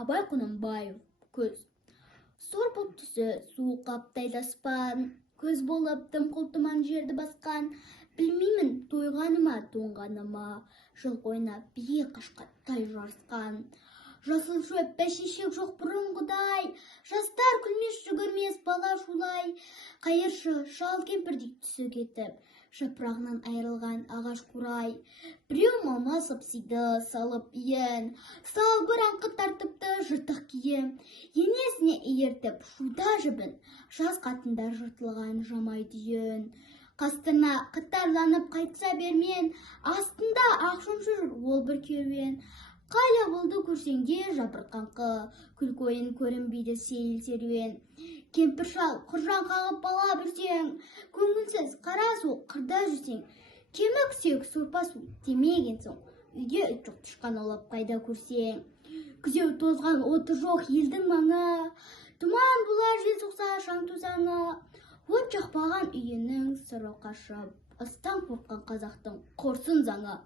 Абай Құнанбаев. Көз. Сор бұлт түсі суық қаптайды аспан, көз болып дымқыл тұман жерді басқан. Білмеймін тойғаныма тоңғаныма, жыл ойнап бие қашқаттай жарысқан. Жасыл шөп бәшешек жоқ бұрынғыдай, жастар күлмес жүгірмес бала шулай. Қайыршы шал кемпірдей түсі кетіп, жапырағынан айырылған ағаш қурай. Біреу мама сыпсиды салып иен, салбыр аңқы тартыпты жыртық киім. Енесіне иертіп шуда жібін, жас қатындар жыртылған жамай дүйін. Қастына қытарланып қайтса бермен, астында ақшымшы жүр ол бір керуен. Қайда болды көрсеңде жабырқаңқы, күлкойын көрінбейді сейіл серуен. Кемпір шал құржан қағып бала бүрсең, көңілсіз қара суық қырда жүрсең. Кемік сүйек сорпа су демеген соң, үйде үт жоқ тышқан аулап қайда көрсең. Күзеу тозған оты жоқ елдің маңы, тұман бұлар жел соқса шаң тозаңы. От жақпаған үйінің сыры қашып, ыстан қорққан қазақтың қорсын заңы.